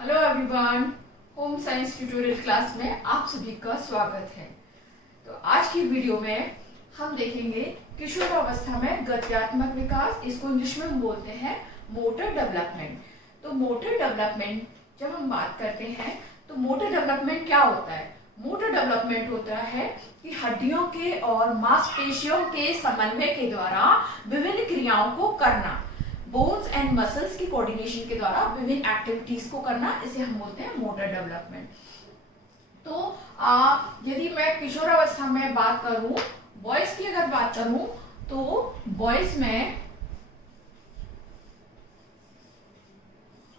Hello everyone, home science tutorial class में आप सभी का स्वागत है। तो आज की वीडियो में हम देखेंगे किशोरावस्था में गत्यात्मक विकास, इसको इंग्लिश में हम बोलते हैं मोटर डेवलपमेंट। तो मोटर डेवलपमेंट जब हम बात करते हैं तो मोटर डेवलपमेंट क्या होता है? मोटर डेवलपमेंट होता है कि हड्डियों के और मांसपेशियों के समन्वय के द्वारा विभिन्न क्रियाओं को करना, बोन्स एंड मसल्स की कोऑर्डिनेशन के द्वारा विभिन्न एक्टिविटीज को करना, इसे हम बोलते हैं मोटर डेवलपमेंट। तो यदि मैं किशोरावस्था में बात करूं, बॉयज की अगर बात करूं तो बॉयज में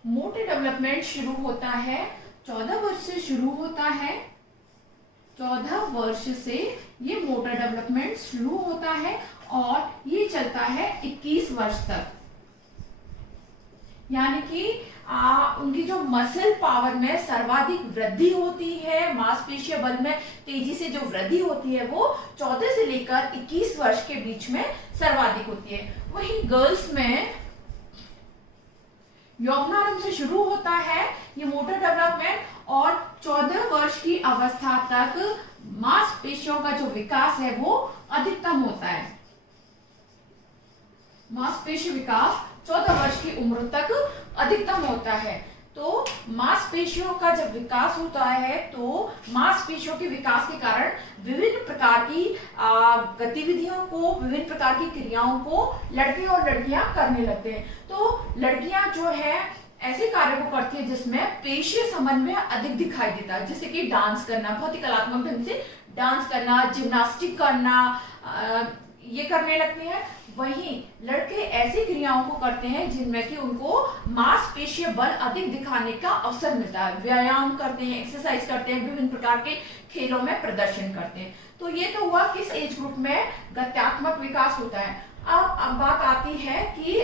मोटर डेवलपमेंट शुरू होता है 14 वर्ष से शुरू होता है। 14 वर्ष से ये मोटर डेवलपमेंट शुरू होता है और ये चलता है 21 वर्ष तक। यानी कि उनकी जो मसल पावर में सर्वाधिक वृद्धि होती है, मांसपेशीय बल में तेजी से जो वृद्धि होती है वो 14 से लेकर 21 वर्ष के बीच में सर्वाधिक होती है। वहीं गर्ल्स में यौवनारंभ से शुरू होता है ये मोटर डेवलपमेंट और 14 वर्ष की अवस्था तक मांसपेशियों का जो विकास है वो अधिकतम होता है। मांसपेशी विकास 14 वर्ष की उम्र तक अधिकतम होता है। तो मांसपेशियों का जब विकास होता है तो मांसपेशियों के विकास के कारण विभिन्न प्रकार की गतिविधियों को, विभिन्न प्रकार की क्रियाओं को लड़के और लड़कियां करने लगते हैं। तो लड़कियां जो है ऐसे कार्य को करती है जिसमें पेशीय समन्वय अधिक दिखाई देता है, जैसे कि डांस करना, बहुत ही कलात्मक ढंग से डांस करना, जिम्नास्टिक करना, ये करने लगते हैं। वहीं लड़के ऐसी क्रियाओं को करते हैं जिनमें कि उनको मांसपेशीय बल अधिक दिखाने का अवसर मिलता है, व्यायाम करते हैं, एक्सरसाइज करते हैं, विभिन्न प्रकार के खेलों में प्रदर्शन करते हैं। तो ये तो हुआ किस एज ग्रुप में गत्यात्मक विकास होता है। अब बात आती है कि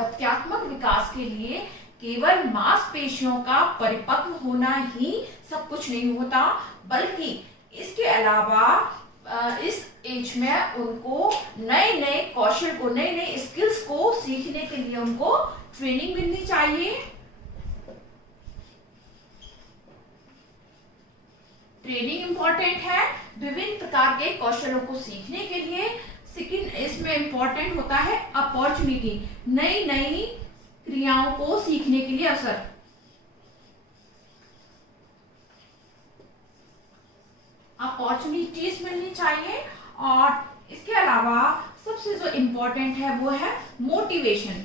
गत्यात्मक विकास के लिए केवल मांसपेशियों का परिपक्व होना ही सब कुछ नहीं होता, बल्कि इसके अलावा इस एज में उनको नए नए कौशल को, नए नए स्किल्स को सीखने के लिए उनको ट्रेनिंग मिलनी चाहिए। ट्रेनिंग इंपॉर्टेंट है विभिन्न प्रकार के कौशलों को सीखने के लिए। सेकंड इसमें इंपॉर्टेंट होता है अपॉर्चुनिटी, नई नई क्रियाओं को सीखने के लिए अवसर। अपॉर्चुनिटीज मिलनी चाहिए। और इसके अलावा सबसे जो इंपॉर्टेंट है वो है मोटिवेशन।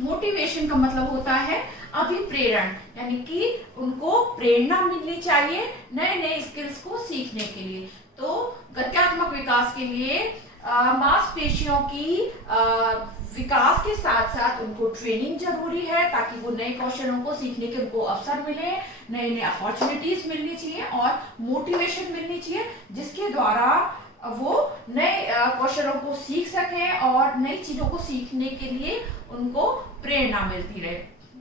मोटिवेशन का मतलब होता है अभिप्रेरण, यानी कि उनको प्रेरणा मिलनी चाहिए नए नए स्किल्स को सीखने के लिए। तो गत्यात्मक विकास के लिए मांसपेशियों की विकास के साथ साथ उनको ट्रेनिंग जरूरी है ताकि वो नए कौशलों को सीखने के उनको अवसर मिले, नए नए अपॉर्चुनिटीज मिलनी चाहिए और मोटिवेशन मिलनी चाहिए जिसके द्वारा वो नए कौशलों को सीख सकें और नई चीजों को सीखने के लिए उनको प्रेरणा मिलती रहे।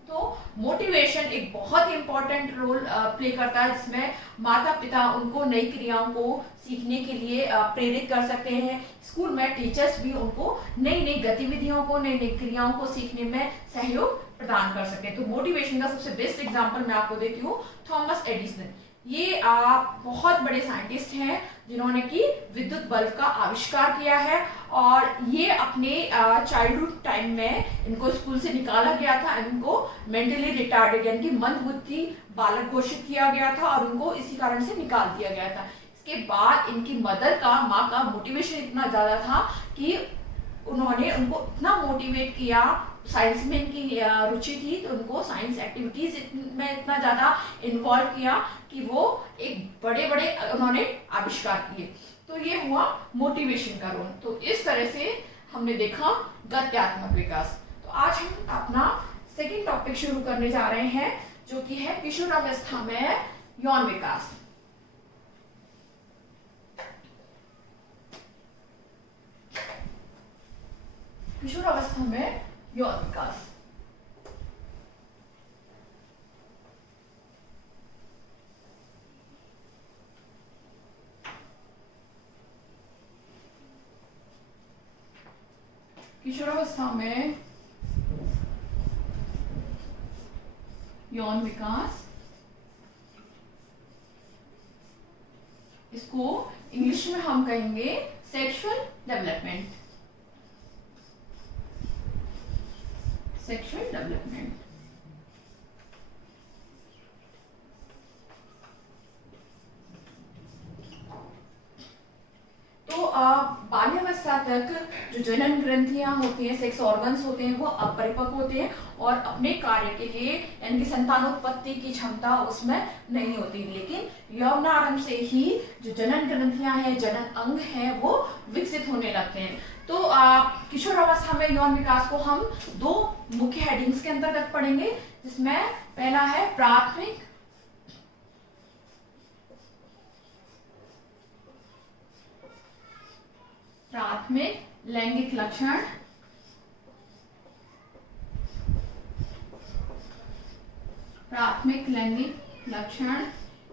तो मोटिवेशन एक बहुत इंपॉर्टेंट रोल प्ले करता है, जिसमें माता पिता उनको नई क्रियाओं को सीखने के लिए प्रेरित कर सकते हैं। स्कूल में टीचर्स भी उनको नई नई गतिविधियों को, नई नई क्रियाओं को सीखने में सहयोग प्रदान कर सकते हैं। तो मोटिवेशन का सबसे बेस्ट एग्जांपल मैं आपको देती हूँ, थॉमस एडिसन। ये बहुत बड़े साइंटिस्ट हैं जिन्होंने कि विद्युत बल्ब का आविष्कार किया है और ये अपने चाइल्डहुड टाइम में इनको स्कूल से निकाला गया था। इनको मेंटली रिटार्डेड यानी कि मंदबुद्धि बालक घोषित किया गया था और उनको इसी कारण से निकाल दिया गया था। इसके बाद इनकी माँ का मोटिवेशन इतना ज्यादा था कि उन्होंने उनको इतना मोटिवेट किया, साइंस में इनकी रुचि थी तो उनको साइंस एक्टिविटीज में इतना ज्यादा इन्वॉल्व किया कि वो एक बड़े बड़े उन्होंने आविष्कार किए। तो ये हुआ मोटिवेशन का रोल। तो इस तरह से हमने देखा गत्यात्मक विकास। तो आज हम अपना सेकंड टॉपिक शुरू करने जा रहे हैं जो कि है किशोरावस्था में यौन विकास। किशोरावस्था में यौन विकास। किशोरावस्था में यौन विकास, इसको इंग्लिश में हम कहेंगे सेक्सुअल डेवलपमेंट, सेक्सुअल डेवलपमेंट। तो बाल्यावस्था तक जो जनन ग्रंथियां होती हैं, सेक्स ऑर्गन्स होते हैं, वो अपरिपक्व होते हैं और अपने कार्य के लिए यानी कि संतानोत्पत्ति की क्षमता उसमें नहीं होती। लेकिन यौवनारंभ से ही जो जनन ग्रंथियां हैं, जनन अंग हैं, वो विकसित होने लगते हैं। तो किशोरावस्था में यौन विकास को हम दो मुख्य हेडिंग्स के अंतर्गत पढ़ेंगे, जिसमें पहला है प्राथमिक लैंगिक लक्षण, प्राथमिक लैंगिक लक्षण,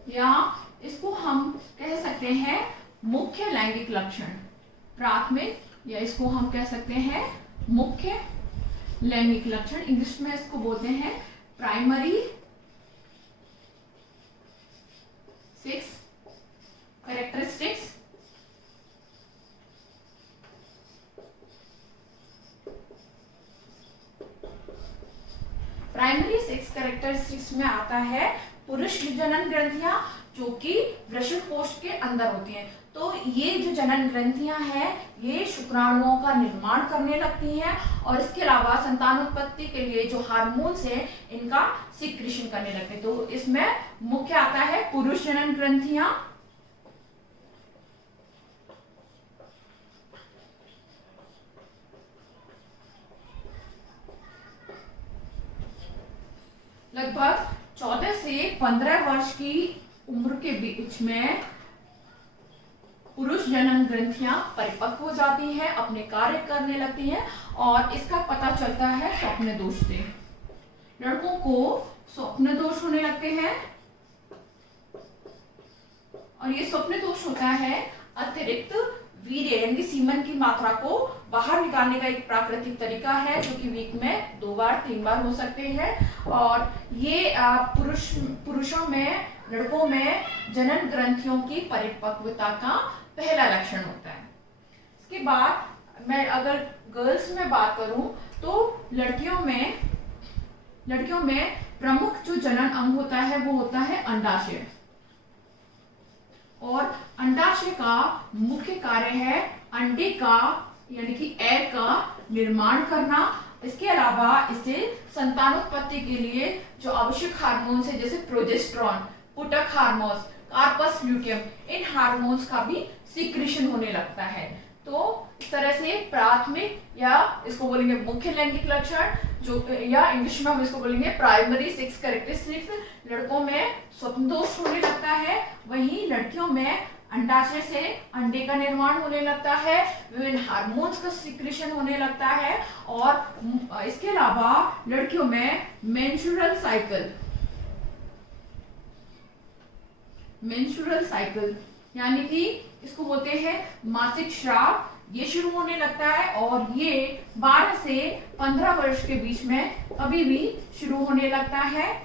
या इसको हम कह सकते हैं मुख्य लैंगिक लक्षण। प्राथमिक, या इसको हम कह सकते हैं मुख्य लैंगिक लक्षण। इंग्लिश में इसको बोलते हैं primary sex characteristics. Primary sex characteristics में आता है पुरुष जनन ग्रंथियां, जो कि वृषण कोष के अंदर होती हैं। तो ये जो जनन ग्रंथियां हैं, ये शुक्राणुओं का निर्माण करने लगती हैं और इसके अलावा संतानोत्पत्ति के लिए जो हार्मोन्स हैं, इनका सिक्रीशन करने लगते हैं। तो इसमें मुख्य आता है पुरुष जनन ग्रंथियां, लगभग 14 से 15 वर्ष की उम्र के बीच में पुरुष जनन ग्रंथियां परिपक्व हो जाती हैं, अपने कार्य करने लगती हैं और इसका पता चलता है स्वप्न दोष से। लड़कों को स्वप्न दोष होने लगते हैं और ये स्वप्न दोष होता है अतिरिक्त वीर्य यानी सीमन की मात्रा को बाहर निकालने का एक प्राकृतिक तरीका है, जो कि वीक में 2 बार 3 बार हो सकते हैं। और ये पुरुषों में, लड़कों में जनन ग्रंथियों की परिपक्वता का पहला लक्षण होता है। इसके बाद मैं अगर गर्ल्स में बात करूं तो लड़कियों में प्रमुख जो जनन अंग होता है वो होता है अंडाशय, और अंडाशय का मुख्य कार्य है अंडे का यानी कि एग का निर्माण करना। इसके अलावा इसे संतानोत्पत्ति के लिए जो आवश्यक हार्मोन्स है, जैसे प्रोजेस्टेरॉन, पुटक हार्मोन्स, कार्पस ल्यूटियम, इन हार्मोन्स का भी सिक्रीशन होने लगता है। तो इस तरह से प्राथमिक, या इसको बोलेंगे मुख्य लैंगिक लक्षण, जो या इंग्लिश में हम इसको बोलेंगे प्राइमरी सेक्स कैरेक्टरिस्टिक्स, लड़कों में स्वप्न दोष होने लगता है, वहीं लड़कियों में अंडाशय से अंडे का निर्माण होने लगता है, विभिन्न हार्मोन्स का सिक्रीशन होने लगता है, और इसके अलावा लड़कियों में मेंस्ट्रुअल साइकिल यानी कि इसको बोलते हैं मासिक स्राव, ये शुरू होने लगता है और ये 12 से 15 वर्ष के बीच में कभी भी शुरू होने लगता है।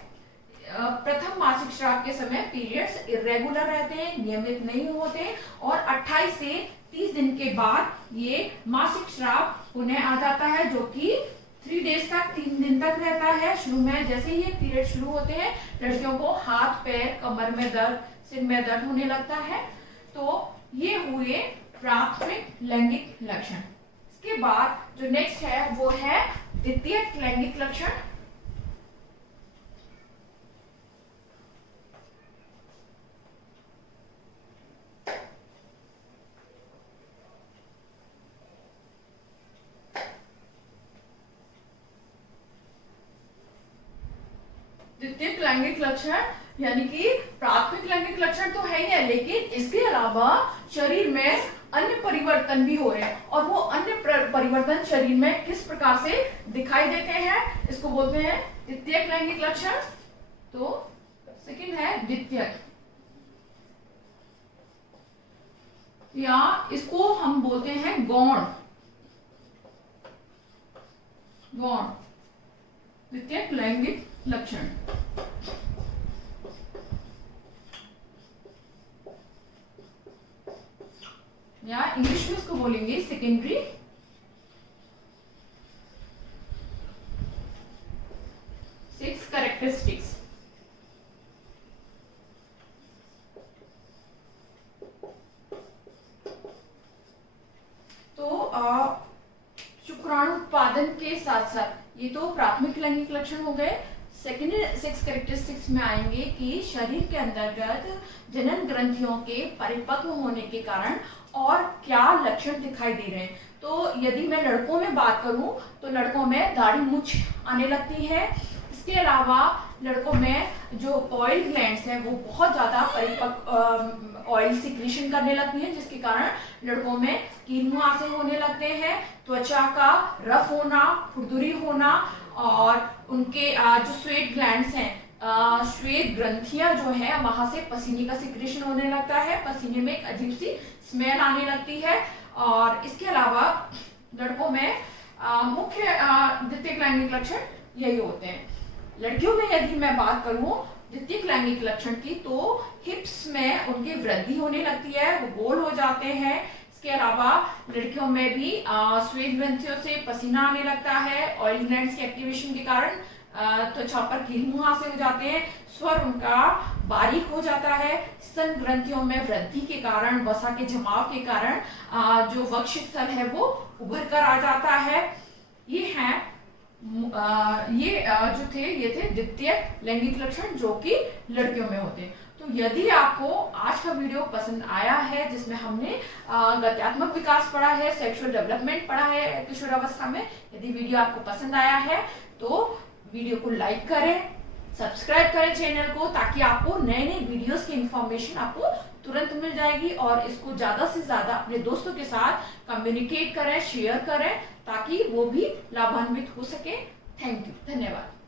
प्रथम मासिक स्राव के समय पीरियड्स इरेगुलर रहते हैं, नियमित नहीं होते, और 28 से 30 दिन के बाद ये मासिक स्राव होने आ जाता है, जो कि 3 डेज तक, 3 दिन तक रहता है। शुरू में जैसे ही ये पीरियड शुरू होते हैं, लड़कियों को हाथ पैर, कमर में दर्द, सिर में दर्द होने लगता है। तो ये हुए प्राथमिक लैंगिक लक्षण। इसके बाद जो नेक्स्ट है वो है द्वितीयक लैंगिक लक्षण। द्वितीयक लैंगिक लक्षण यानी कि प्राथमिक लैंगिक लक्षण तो है ही है, लेकिन इसके अलावा शरीर में अन्य परिवर्तन भी हो रहे हैं, और वो अन्य परिवर्तन शरीर में किस प्रकार से दिखाई देते हैं, इसको बोलते हैं द्वितीयक लैंगिक लक्षण। तो सेकंड है द्वितीयक, या इसको हम बोलते हैं गौण। द्वितीयक लैंगिक लक्षण। या इंग्लिश में इसको बोलेंगे सेकेंडरी सेक्स कैरेक्टरिस्टिक्स। तो शुक्राणु उत्पादन के साथ साथ ये तो प्राथमिक लैंगिक लक्षण हो गए। सेकेंडरी सेक्स कैरेक्टरिस्टिक्स में आएंगे कि शरीर के अंतर्गत जनन ग्रंथियों के परिपक्व होने के कारण और क्या लक्षण दिखाई दे रहे हैं। तो यदि मैं लड़कों में बात करूं तो लड़कों में दाढ़ी मूंछ आने लगती है। इसके अलावा लड़कों में जो ऑयल ग्लैंड्स हैं वो बहुत ज़्यादा परिपक्व ऑयल सिक्रीशन करने लगती हैं, जिसके कारण लड़कों में कील मुहासे होने लगते हैं, त्वचा का रफ होना, खुरदुरी होना, और उनके जो स्वेट ग्लैंड्स हैं, श्वेत ग्रंथियां जो है वहां से पसीने का सिक्रेशन होने लगता है, पसीने में एक अजीब सी स्मेल आने लगती है। और इसके अलावा लड़कों में मुख्य द्वितीयक लैंगिक लक्षण यही होते हैं। लड़कियों में यदि मैं बात करूं द्वितीयक लैंगिक लक्षण की, तो हिप्स में उनकी वृद्धि होने लगती है, वो गोल हो जाते हैं। इसके अलावा लड़कियों में भी श्वेत ग्रंथियों से पसीना आने लगता है, ऑयल ग्लैंड्स के एक्टिवेशन के कारण त्वचा पर कील मुहासे हो जाते हैं, स्वर उनका बारीक हो जाता है, स्तन ग्रंथियों में वृद्धि के कारण, वसा के जमाव के कारण जो वक्ष स्थल है वो उभर कर आ जाता है। ये हैं ये थे द्वितीयक लैंगिक लक्षण जो कि लड़कियों में होते हैं। तो यदि आपको आज का वीडियो पसंद आया है, जिसमें हमने गत्यात्मक विकास पढ़ा है, सेक्सुअल डेवलपमेंट पढ़ा है किशोरावस्था में, यदि वीडियो आपको पसंद आया है तो वीडियो को लाइक करें, सब्सक्राइब करें चैनल को, ताकि आपको नए नए वीडियोस की इंफॉर्मेशन आपको तुरंत मिल जाएगी। और इसको ज्यादा से ज्यादा अपने दोस्तों के साथ कम्युनिकेट करें, शेयर करें, ताकि वो भी लाभान्वित हो सके। थैंक यू, धन्यवाद।